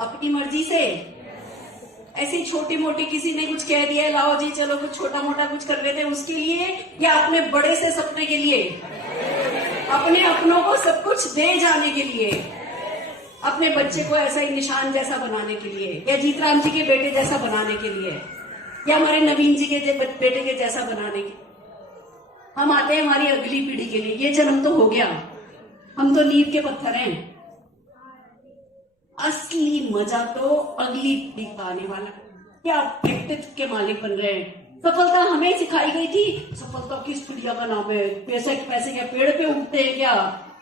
अपनी मर्जी से? ऐसी छोटी मोटी किसी ने कुछ कह दिया, लाओ जी चलो कुछ छोटा मोटा कुछ कर लेते हैं उसके लिए, या अपने बड़े से सपने के लिए? अपने अपनों को सब कुछ दे जाने के लिए, अपने बच्चे को ऐसा ही निशान जैसा बनाने के लिए, या जीतराम जी के बेटे जैसा बनाने के लिए, या हमारे नवीन जी के बेटे के जैसा बनाने के लिए। हम आते हैं हमारी अगली पीढ़ी के लिए। ये जन्म तो हो गया, हम तो नींव के पत्थर हैं। असली मजा तो अगली पीढ़ी का आने वाला। क्या व्यक्तित्व के मालिक बन रहे हैं। सफलता हमें सिखाई गई थी, सफलता किस चिड़िया का नाम है, पैसे पैसे क्या पेड़ पे उगते हैं क्या,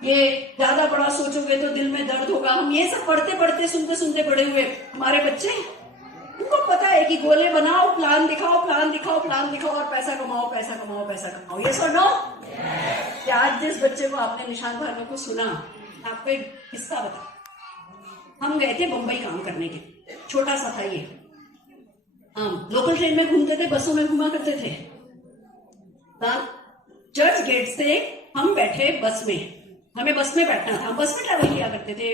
ये ज्यादा बड़ा सोचोगे तो दिल में दर्द होगा। हम ये सब पढ़ते पढ़ते सुनते सुनते बड़े हुए। हमारे बच्चे, उनको पता है कि गोले बनाओ, प्लान दिखाओ, प्लान दिखाओ, प्लान दिखाओ और पैसा कमाओ, पैसा कमाओ, पैसा कमाओ। ये सुनो, क्या आज जिस बच्चे को आपने निशान भागने को सुना, आपको एक किस्सा बता। हम गए थे बंबई काम करने के, छोटा सा था ये। हम लोकल ट्रेन में घूमते थे, बसों में घुमा करते थे। चर्च गेट से हम बैठे बस में, हमें बस में बैठना था, बस में ट्रैवल किया करते थे।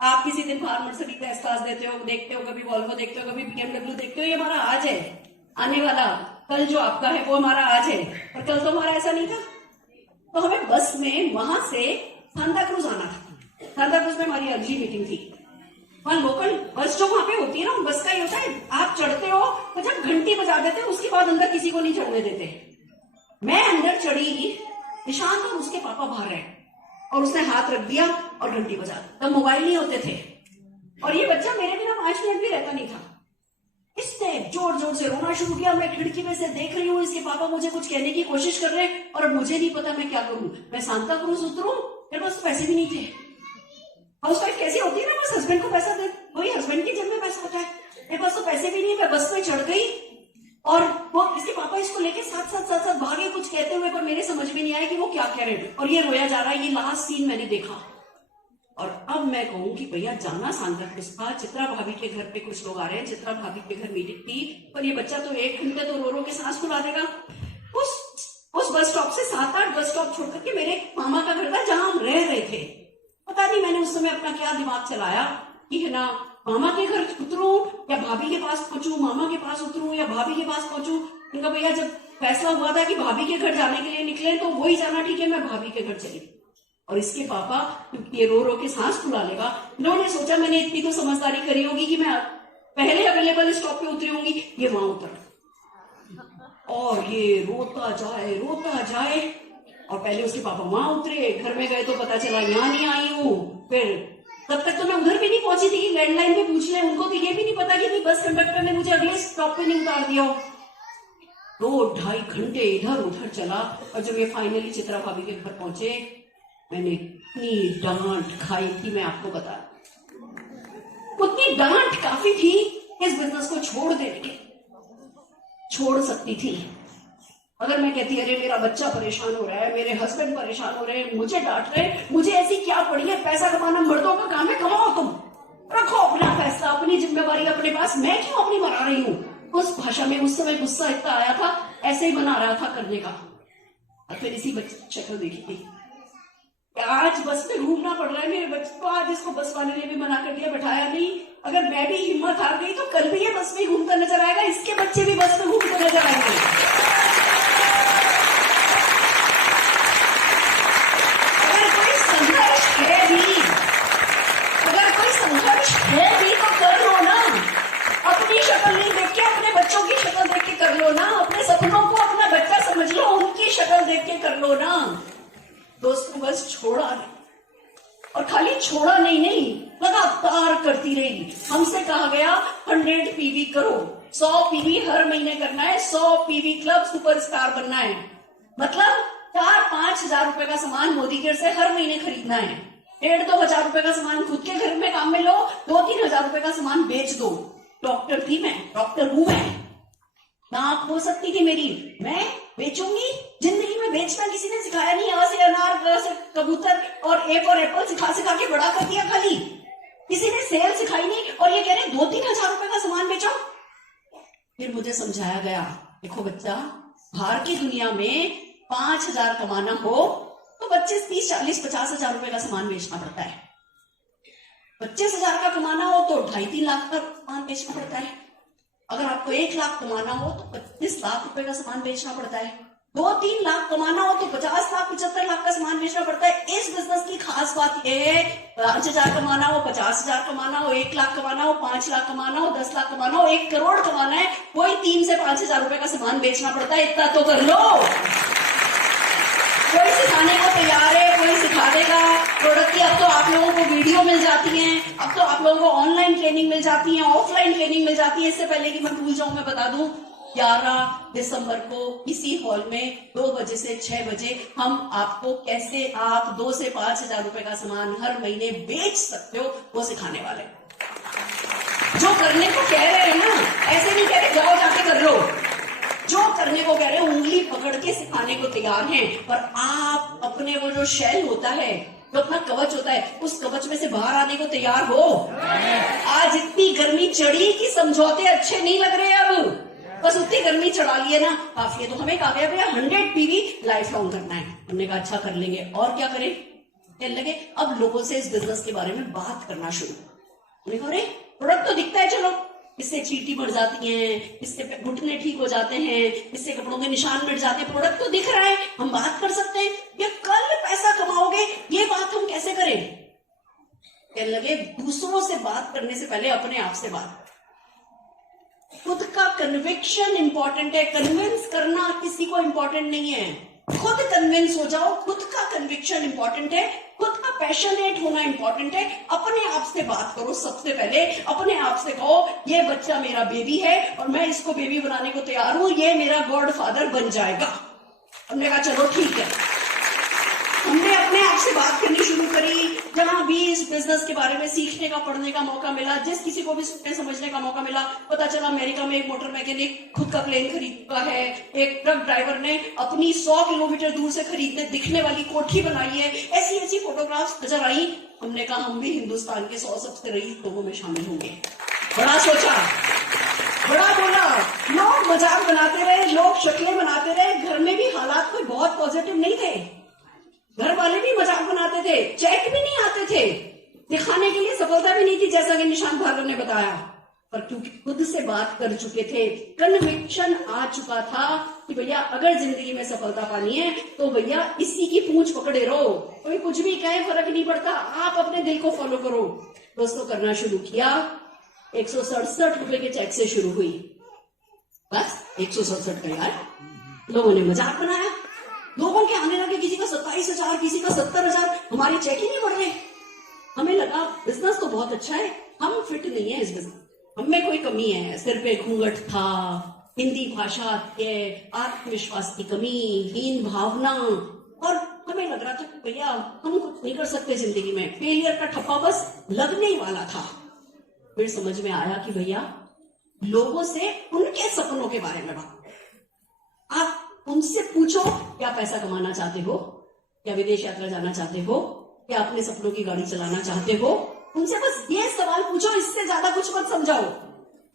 आप किसी दिन फार्मर से टेस्ट क्लास देते हो, देखते हो, कभी वॉल्वो देखते हो, कभी BMW देखते हो। ये हमारा आज है, आने वाला कल जो आपका है वो हमारा आज है, और कल तो हमारा ऐसा नहीं था। तो हमें बस में वहां से सांता क्रूज आना था। सांता क्रूज में हमारी अगली मीटिंग थी। वहां लोकल बस जो वहां पे होती है ना, बस का ये होता है, आप चढ़ते हो तो जब घंटी बजा देते हैं उसके बाद अंदर किसी को नहीं चढ़ने देते। मैं अंदर चढ़ी, निशांत और उसके पापा बाहर है, और उसने हाथ रख दिया और घंटी बजा। तब मोबाइल नहीं होते थे, और ये बच्चा मेरे बिना 5 मिनट भी रहता नहीं था। इसने जोर जोर से रोना शुरू किया। मैं खिड़की में से देख रही हूँ, इसके पापा मुझे कुछ कहने की कोशिश कर रहे हैं, और अब मुझे नहीं पता मैं क्या करूं। मैं सांता क्रूज उतरूं, मेरे पास पैसे भी नहीं थे। हाउसवाइफ कैसी होती है ना, बस हस्बैंड को पैसा दे, वही हस्बैंड की जेब में पैसा होता है। मेरे पास तो पैसे भी नहीं। मैं बस में चढ़ गई, और वो इसके पापा इसको लेके साथ साथ भागे, कुछ कहते हुए, पर मेरे समझ में नहीं आया कि वो क्या कह रहे हैं, और ये रोया जा रहा है। ये लास्ट सीन मैंने देखा। और अब मैं कहूं कि भैया जाना सांता क्रूज का, चित्रा भाभी के घर पे कुछ लोग आ रहे हैं, चित्रा भाभी के घर मीटिंग थी, पर ये बच्चा तो 1 घंटे तो रो रो के सांस फुला देगा। उस बस स्टॉप से 7-8 बस स्टॉप छोड़ करके मेरे मामा का घर था जहां हम रह रहे थे। पता नहीं मैंने उस समय अपना क्या दिमाग चलाया कि है ना, मामा के घर उतरूं या भाभी के पास पहुंचूं, मामा के पास उतरूं या भाभी के पास पहुंचूं। इनका भैया जब फैसला हुआ था कि भाभी के घर जाने के लिए निकले तो वही जाना ठीक है, मैं भाभी के घर चली। और इसके पापा, ये रो रो के सांस फुला लेगा, इन्होंने सोचा मैंने इतनी तो समझदारी करी होगी कि मैं पहले अवेलेबल स्टॉप पे उतरी होंगी, ये वहां उतर, और ये रोता जाए। और पहले उसके पापा वहां उतरे, घर में गए तो पता चला यहाँ नहीं आई हूँ। फिर तब तक तो मैं उधर भी नहीं पहुंची थी, लैंडलाइन पे पूछ ले, उनको तो ये भी नहीं पता कि बस कंडक्टर ने मुझे अगले स्टॉप पे नहीं उतार दिया। 2-2.5 घंटे इधर उधर चला, और जब ये फाइनली चित्रा भाभी के घर पहुंचे, मैंने इतनी डांट खाई थी, मैं आपको बता, उतनी डांट काफी थी इस बिजनेस को छोड़ देने के। छोड़ सकती थी अगर मैं कहती अरे मेरा बच्चा परेशान हो रहा है, मेरे हस्बैंड परेशान हो रहे हैं, मुझे डांट रहे हैं, मुझे ऐसी क्या पड़ी है, पैसा कमाना मर्दों का काम है, कमाओ तुम, रखो अपना फैसला, अपनी जिम्मेवारी अपने पास, मैं क्यों अपनी मरा रही हूँ। उस भाषा में उस समय गुस्सा इतना आया था, ऐसे ही बना रहा था करने का। और फिर इसी बच्चे की शक्ल देखी थी। आज बस में घूमना पड़ रहा है मेरे बच्चे को, आज इसको बस वाले ने भी मना कर दिया, बैठाया नहीं। अगर मैं भी हिम्मत हार गई तो कल भी ये बस में घूमता नजर आएगा, इसके बच्चे भी बस में घूमते नजर आएंगे। अगर कोई संघर्ष है भी तो कर लो ना, अपनी शक्ल नहीं देख के अपने बच्चों की शक्ल देख के कर लो ना, अपने सपनों को अपना बच्चा समझ लो, उनकी शक्ल देख के कर लो ना। दोस्तों बस छोड़ा नहीं, और खाली छोड़ा नहीं, लगातार करती रही। हमसे कहा गया 100 PV करो, 100 PV हर महीने करना है, 100 PV क्लब सुपरस्टार बनना है। मतलब 4-5 हजार रुपए का सामान मोदी केयर से हर महीने खरीदना है। 1.5-2 हजार रुपए का सामान खुद के घर में काम में लो, 2-3 हजार रुपए का सामान बेच दो। डॉक्टर थी मैं, डॉक्टर हूं मैं, नाक हो सकती थी मेरी, मैं बेचूंगी। जिंदगी में बेचना किसी ने सिखाया नहीं, आ से अनार, ब से कबूतर और ए फॉर एप्पल सिखा के बड़ा कर दिया खाली, किसी ने सेल सिखाई नहीं। और ये कह रहे 2-3 हजार रुपए का सामान बेचो। फिर मुझे समझाया गया, देखो बच्चा, बाहर की दुनिया में 5 हजार कमाना हो तो 25, 30, 40, 50 हजार रुपए का सामान बेचना पड़ता है। 25,000 का कमाना हो तो 2.5-3 लाख का सामान बेचना पड़ता है। अगर आपको 1 लाख कमाना हो तो 25 लाख रुपए का सामान बेचना पड़ता है। 2-3 लाख कमाना हो तो 50 लाख 75 लाख का सामान बेचना पड़ता है। इस बिजनेस की खास बात यह है, 5,000 कमाना हो, 50,000 कमाना हो, 1 लाख कमाना हो, 5 लाख कमाना हो, 10 लाख कमाना हो, 1 करोड़ कमाना है, कोई 3 से 5,000 रुपए का सामान बेचना पड़ता है। इतना तो कर लो। कोई सिखाने को तैयार है, कोई सिखा देगा। प्रोडक्ट की अब तो आप लोगों को वीडियो मिल जाती है, अब तो आप लोगों को ऑनलाइन ट्रेनिंग मिल जाती है, ऑफलाइन ट्रेनिंग मिल जाती है। इससे पहले कि मैं भूल जाऊं, मैं बता दूं, 11 दिसंबर को इसी हॉल में 2 बजे से 6 बजे हम आपको कैसे आप 2 से 5,000 रुपए का सामान हर महीने बेच सकते हो, वो सिखाने वाले। जो करने को कह रहे हैं ना, ऐसे नहीं कह रहे जाओ जाके कर लो, जो करने को कह रहे हैं उंगली पकड़ के सिखाने को तैयार हैं। पर आप अपने वो जो शेल होता है, जो अपना कवच होता है, उस कवच में से बाहर आने को तैयार हो। आज इतनी गर्मी चढ़ी कि समझौते अच्छे नहीं लग रहे। अब बस उतनी गर्मी चढ़ा लिए ना, काफी है। तो हमें कहा गया भैया 100 पीवी लाइफ लॉन्ग करना है। हमने कहा अच्छा कर लेंगे, और क्या करें। कहने लगे अब लोगों से इस बिजनेस के बारे में बात करना शुरू। हमने कहा अरे प्रोडक्ट तो दिखता है, चलो इससे चींटी मर जाती हैं, इससे घुटने ठीक हो जाते हैं, इससे कपड़ों के निशान मिट जाते हैं, प्रोडक्ट तो दिख रहा है, हम बात कर सकते हैं। ये कल पैसा कमाओगे, ये बात हम कैसे करें। कहने लगे दूसरों से बात करने से पहले अपने आप से बात। खुद का कन्विक्शन इंपॉर्टेंट है, कन्विंस करना किसी को इंपॉर्टेंट नहीं है। खुद कन्विंस हो जाओ, खुद का कन्विक्शन इंपॉर्टेंट है, खुद का पैशनेट होना इंपॉर्टेंट है। अपने आप से बात करो। सबसे पहले अपने आप से कहो ये बच्चा मेरा बेबी है और मैं इसको बेबी बनाने को तैयार हूं, ये मेरा गॉड फादर बन जाएगा। हमने कहा चलो ठीक है। हमने अपने आप से बात करनी शुरू करी। जहां भी इस बिजनेस के बारे में सीखने का, पढ़ने का मौका मिला, जिस किसी को भी सुनने समझने का मौका मिला, पता चला अमेरिका में एक मोटर मैकेनिक खुद का प्लेन खरीद चुका है, एक ट्रक ड्राइवर ने अपनी 100 किलोमीटर दूर से खरीदने दिखने वाली कोठी बनाई है। ऐसी ऐसी फोटोग्राफ्स नजर आई। हमने कहा हम भी हिंदुस्तान के 100 सबसे रईस लोगों में शामिल होंगे। बड़ा सोचा, बड़ा बोला, लोग मजाक बनाते रहे, लोग शक्लें बनाते रहे। घर में भी हालात कोई बहुत पॉजिटिव नहीं थे, घर वाले भी मजाक बनाते थे, चेक भी नहीं आते थे, दिखाने के लिए सफलता भी नहीं थी, जैसा कि निशांत भार्गव ने बताया। पर क्योंकि खुद से बात कर चुके थे, कन्विक्शन आ चुका था कि भैया अगर जिंदगी में सफलता पानी है तो भैया इसी की पूंछ पकड़े रहो। कोई कुछ भी कहे फर्क नहीं पड़ता, आप अपने दिल को फॉलो करो। दोस्तों करना शुरू किया। 167 रुपए के चेक से शुरू हुई। बस 167 का यार, लोगों ने मजाक बनाया, लोगों के आने लगे, किसी का 27,000, किसी का 70,000। हमारी चेक ही नहीं बढ़ रहे। हमें लगा बिजनेस तो बहुत अच्छा है, हम फिट नहीं है इस बिजनेस, हमें कोई कमी है। सिर पे घूंघट था, हिंदी भाषा के आत्मविश्वास की कमी, हीन भावना, और हमें लग रहा था कि भैया हम कुछ नहीं कर सकते जिंदगी में, फेलियर का ठप्पा बस लगने ही वाला था। फिर समझ में आया कि भैया लोगों से उनके सपनों के बारे में बात, आप उनसे पूछो क्या पैसा कमाना चाहते हो, क्या विदेश यात्रा जाना चाहते हो, क्या अपने सपनों की गाड़ी चलाना चाहते हो। उनसे बस ये सवाल पूछो, इससे ज्यादा कुछ मत समझाओ।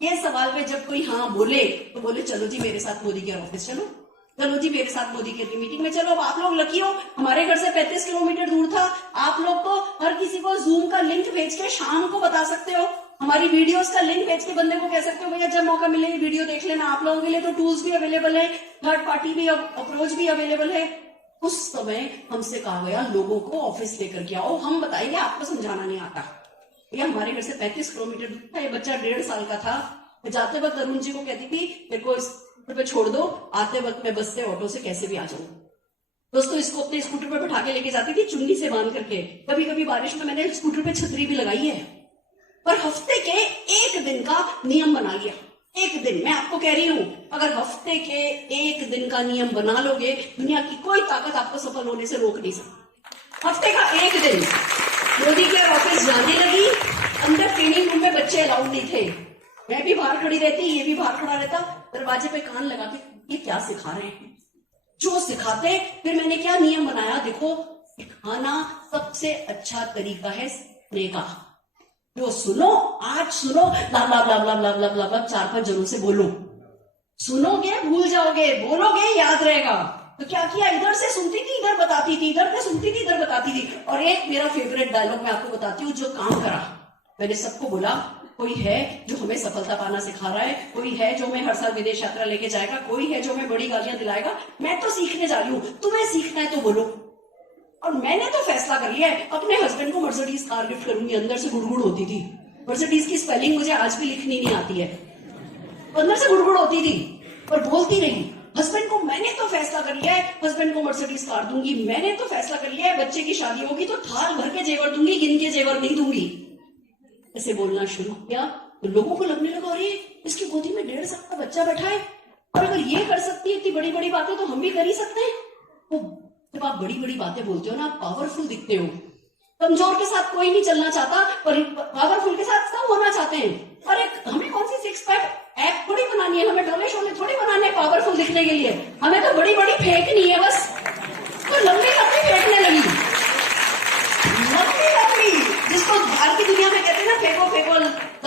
ये सवाल पे जब कोई हाँ बोले तो बोले चलो जी मेरे साथ मोदी के ऑफिस चलो, चलो जी मेरे साथ मोदी की मीटिंग में चलो। अब आप लोग लकी हो, हमारे घर से 35 किलोमीटर दूर था। आप लोग तो हर किसी को जूम का लिंक भेज के शाम को बता सकते हो, हमारी वीडियोस का लिंक भेज के बंदे को कह सकते हो भैया जब मौका मिले ये वीडियो देख लेना। आप लोगों के लिए तो टूल्स भी अवेलेबल है, थर्ड पार्टी भी अप्रोच भी अवेलेबल है। उस समय हमसे कहा गया लोगों को ऑफिस लेकर के आओ, हम बताएंगे, आपको समझाना नहीं आता। ये हमारे घर से 35 किलोमीटर दूर था। ये बच्चा 1.5 साल का था। मैं जाते वक्त अरुण जी को कहती थी मेरे को स्कूटर पे छोड़ दो, आते वक्त मैं बस से ऑटो से कैसे भी आ जाऊं। दोस्तों इसको अपने स्कूटर पे बैठा के लेके जाती थी, चुन्नी से बांध करके। कभी कभी बारिश में मैंने स्कूटर पे छतरी भी लगाई है। पर हफ्ते के 1 दिन का नियम बना लिया। 1 दिन, मैं आपको कह रही हूं, अगर हफ्ते के 1 दिन का नियम बना लोगे, दुनिया की कोई ताकत आपको सफल होने से रोक नहीं सकती। हफ्ते का 1 दिन मोदी के ऑफिस जाने लगी। अंदर ट्रेनिंग रूम में बच्चे अलाउड नहीं थे, मैं भी बाहर खड़ी रहती, ये भी बाहर खड़ा रहता। दरवाजे पे कान लगा के ये क्या सिखा रहे हैं, जो सिखाते। फिर मैंने क्या नियम बनाया, देखो सिखाना सबसे अच्छा तरीका है सीखने का। जो सुनो, आज सुनो, ला ला ला ला ला ला ला ला 4-5 जनों से बोलो, सुनोगे भूल जाओगे, बोलोगे याद रहेगा। तो क्या किया, इधर से सुनती थी इधर बताती थी, इधर से सुनती थी इधर बताती थी। और एक मेरा फेवरेट डायलॉग मैं आपको बताती हूँ जो काम करा। मैंने सबको बोला, कोई है जो हमें सफलता पाना सिखा रहा है, कोई है जो हमें हर साल विदेश यात्रा लेके जाएगा, कोई है जो हमें बड़ी गालियां दिलाएगा। मैं तो सीखने जा रही हूँ, तुम्हें सीखना है तो बोलो। और मैंने तो फैसला कर लिया है, अपने हस्बैंड को मर्सिडीज कार गिफ्ट करूंगी। अंदर से गुड़गुड़ होती थी, मर्सिडीज की स्पेलिंग मुझे आज भी लिखनी नहीं आती है, अंदर से गुड़गुड़ होती थी पर बोलती नहीं। हस्बैंड को मैंने तो फैसला कर लिया है, हस्बैंड को मर्सिडीज कार दूंगी। मैंने तो फैसला कर लिया है, बच्चे की शादी होगी तो थाल भर के जेवर दूंगी, गिन के जेवर नहीं दूंगी। ऐसे बोलना शुरू किया तो लोगों को लगने लगा, अरे इसकी गोदी में 1.5 साल का बच्चा बैठा है, और अगर ये कर सकती है इतनी बड़ी बड़ी बातें तो हम भी कर ही सकते हैं। तो जब आप बड़ी बड़ी बातें बोलते हो ना, आप पावरफुल दिखते हो। कमजोर के साथ कोई नहीं चलना चाहता, पर पावरफुल के साथ सब होना चाहते हैं। अरे हमें कौन सी 6 पैक ऐप थोड़ी बनानी है, हमें डोले शोले थोड़ी बनाने हैं पावरफुल दिखने के लिए। हमें तो बड़ी बड़ी फेंकनी है बस। तो लंबी लंबी फेंकने लगी, लंबी लंबी, जिसको बाहर की दुनिया में कहते हैं ना, फेंको फेंको,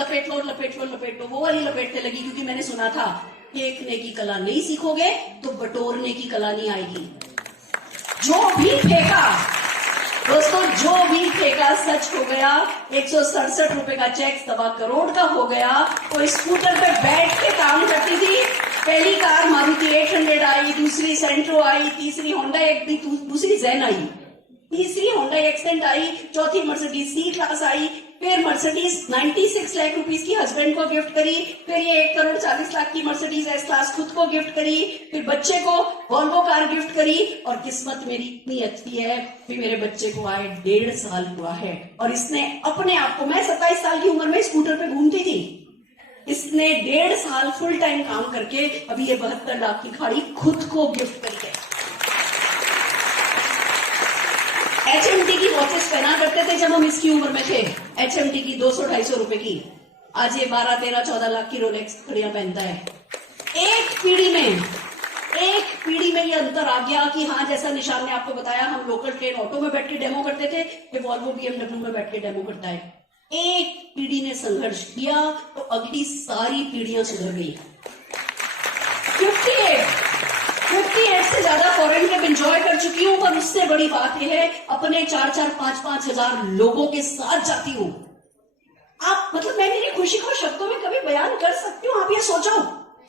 लपेट लो लपेट लो लपेट लो, वो वाली लपेटने लगी। क्योंकि मैंने सुना था, फेंकने की कला नहीं सीखोगे तो बटोरने की कला नहीं आएगी। जो भी फेंका दोस्तों, जो भी फेंका सच हो गया। 167 रुपए का चेक 1.25 करोड़ का हो गया। कोई स्कूटर पे बैठ के काम करती थी। पहली कार मारुति 800 आई, दूसरी सेंट्रो आई, तीसरी होंडा, दूसरी जेन आई, तीसरी होंडा एक्सेंट आई, चौथी मर्सिडीज सी क्लास आई, फिर मर्सिडीज 96 लाख रुपीस की हस्बैंड को गिफ्ट करी, फिर ये 1 करोड़ 40 लाख की मर्सिडीज एस क्लास खुद को गिफ्ट करी, फिर बच्चे को वॉल्वो कार गिफ्ट करी। और किस्मत मेरी इतनी अच्छी है, फिर मेरे बच्चे को आए 1.5 साल हुआ है और इसने अपने आप को, मैं 27 साल की उम्र में स्कूटर पे घूमती थी, इसने 1.5 साल फुल टाइम काम करके अभी ये 72 लाख की गाड़ी खुद को गिफ्ट करके। HMT की वॉचेस पहना करते थे जब हम इसकी उम्र में थे, HMT की 200-250 रुपए की। आज ये 12-13-14 लाख की रोलेक्स घड़ियां पहनता है। एक पीढ़ी में ये अंतर आ गया कि हाँ, जैसा निशान ने आपको बताया, हम लोकल ट्रेन ऑटो में बैठ के डेमो करते थे, ये वॉल्वो BMW में बैठ के डेमो करता है। एक पीढ़ी ने संघर्ष किया तो अगली सारी पीढ़ियां सुधर गई। 58 से ज्यादा फॉरेन ट्रिप एंजॉय कर चुकी हूं, पर उससे बड़ी बात यह है, अपने 4-4, 5-5 हजार लोगों के साथ जाती हूं। आप मतलब, मैं मेरी खुशी को शब्दों में कभी बयान कर सकती हूँ? आप ये सोचो,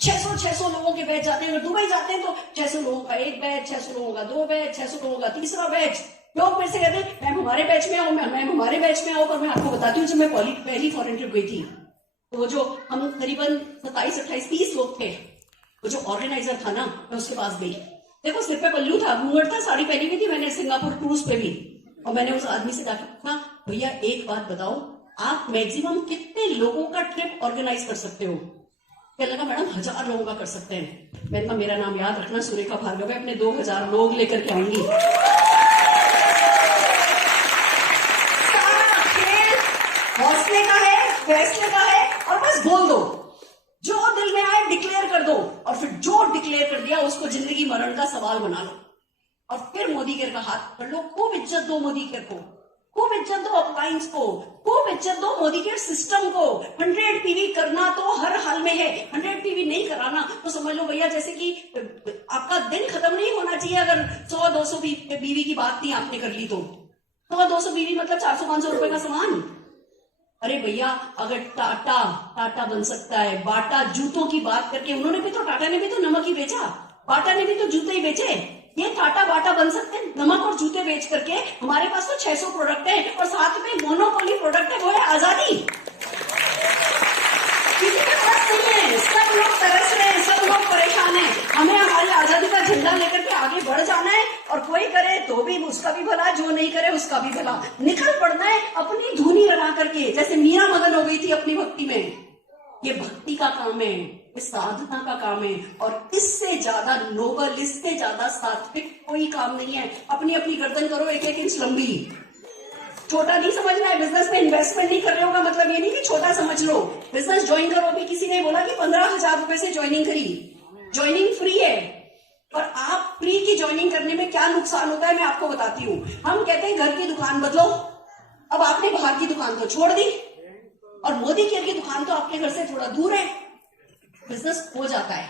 600 लोगों के बैच जाते हैं। अगर दुबई जाते हैं तो 600 लोगों का एक बैच, 600 लोगों का 2 बैच, 600 लोगों का तीसरा बैच। लोग मेरे से कहते हैं, मैम हमारे बैच में आओ, मैम हमारे बैच में आओ। पर मैं आपको बताती हूँ, जब मैं पहली फॉरेन ट्रिप गई थी, तो वो जो हम करीबन 27, 28, 30 लोग थे, वो जो ऑर्गेनाइजर था ना, मैं उसके पास गई। देखो, सिर पे पल्लू था, घूंघट था, साड़ी पहनी हुई थी मैंने सिंगापुर क्रूज पे भी। और मैंने उस आदमी से कहा, भैया एक बात बताओ, आप मैक्सिमम कितने लोगों का ट्रिप ऑर्गेनाइज कर सकते हो? कहने लगा, मैडम 1000 लोगों का कर सकते हैं। मैंने कहा, मेरा नाम याद रखना, सुरेखा भार्गव है, अपने 2000 लोग लेकर के आऊंगी। हौसले का है, फैसले का है, और बस बोल दो, जो दिल में आए डिक्लेयर कर दो, और फिर जो डिक्लेयर कर दिया उसको जिंदगी मरण का सवाल बना लो। और फिर मोदी केयर का हाथ पकड़ लो, खूब इज्जत दो मोदी केयर को, खूब इज्जत दो अपलायंस को, खूब इज्जत दो मोदी केयर सिस्टम को। 100 PV करना तो हर हाल में है, 100 PV नहीं कराना तो समझ लो भैया, जैसे कि आपका दिन खत्म नहीं होना चाहिए। अगर 100-200 BV की बात नहीं आपने कर ली तो 100-200 BV मतलब 400-500 रुपए का सामान। अरे भैया, अगर टाटा बन सकता है, बाटा जूतों की बात करके, उन्होंने भी तो, टाटा ने भी तो नमक ही बेचा, बाटा ने भी तो जूते ही बेचे। ये टाटा बाटा बन सकते हैं नमक और जूते बेच करके। हमारे पास तो 600 प्रोडक्ट है और साथ में मोनोपोली प्रोडक्ट है, वो है आजादी। किसी के पास नहीं है, सब लोग तरस रहे हैं, सब लोग परेशान हैं। हमें हमारी आजादी का झंडा लेकर के आगे बढ़ जाना है, और कोई करे तो भी उसका भी भला, जो नहीं करे उसका भी भला। निकल पड़ना है अपनी धुनी लगा करके, जैसे मीरा मगन हो गई थी अपनी भक्ति में। ये भक्ति का काम है, ये साधना का काम है, और इससे ज्यादा नोबल, इससे ज्यादा सात्विक कोई काम नहीं है। अपनी अपनी गर्दन करो 1-1 इंच लंबी। छोटा नहीं समझना है, बिजनेस में इन्वेस्टमेंट नहीं कर रहे होगा मतलब ये नहीं कि छोटा समझ लो। बिजनेस ज्वाइन करो, अभी किसी ने बोला कि 15,000 रुपए से ज्वाइनिंग करी, ज्वाइनिंग फ्री है। पर आप फ्री की ज्वाइनिंग करने में क्या नुकसान होता है मैं आपको बताती हूँ। हम कहते हैं घर की दुकान बदलो, अब आपने बाहर की दुकान तो छोड़ दी, और मोदी केयर की दुकान तो आपके घर से थोड़ा दूर है, बिजनेस हो जाता है।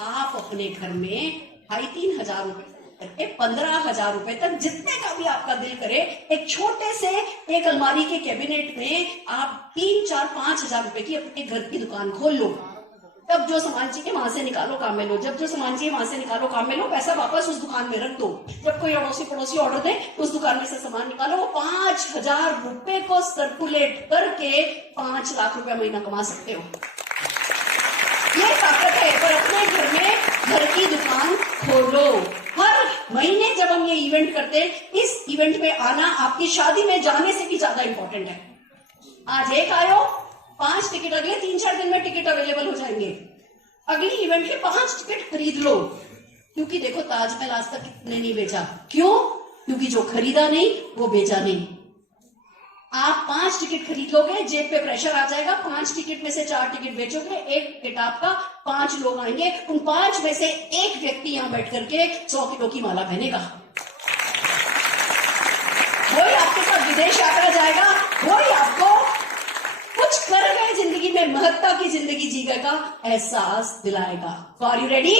आप अपने घर में 2,500 रुपए करके 15,000 रुपए तक जितने का भी आपका दिल करे, एक छोटे से एक अलमारी के कैबिनेट में आप 3, 4, 5,000 रुपए की अपने घर की दुकान खोल लो। तब जो सामान चाहिए वहां से निकालो, काम में लो। जब जो सामान चाहिए वहां से निकालो, काम में लो। पैसा वापस उस दुकान में रख दो। जब कोई अड़ोसी पड़ोसी ऑर्डर दे, उस दुकान में से सामान निकालो। वो 5,000 रुपए को सर्कुलेट करके 5 लाख रुपए महीना कमा सकते हो। ये ताकत है। पर अपने घर में घर की दुकान खोलो। हर महीने जब हम ये इवेंट करते हैं, इस इवेंट में आना आपकी शादी में जाने से भी ज्यादा इंपॉर्टेंट है। आज एक आयो, 5 टिकट अगले 3-4 दिन में टिकट अवेलेबल हो जाएंगे। अगली इवेंट के 5 टिकट खरीद लो। क्योंकि देखो ताजमहल आज तक कितने नहीं बेचा। क्यों? क्योंकि जो खरीदा नहीं वो बेचा नहीं। आप 5 टिकट खरीद लोगे, जेब पे प्रेशर आ जाएगा। 5 टिकट में से 4 टिकट बेचोगे, 1 टिकट आपका, 5 लोग आएंगे। उन 5 में से एक व्यक्ति यहां बैठ करके 100 किलो की माला पहनेगा। वही आपके साथ विदेश यात्रा जाएगा, वही आपको कुछ कर गए जिंदगी में, महत्ता की जिंदगी जी गए का एहसास दिलाएगा। Are you ready?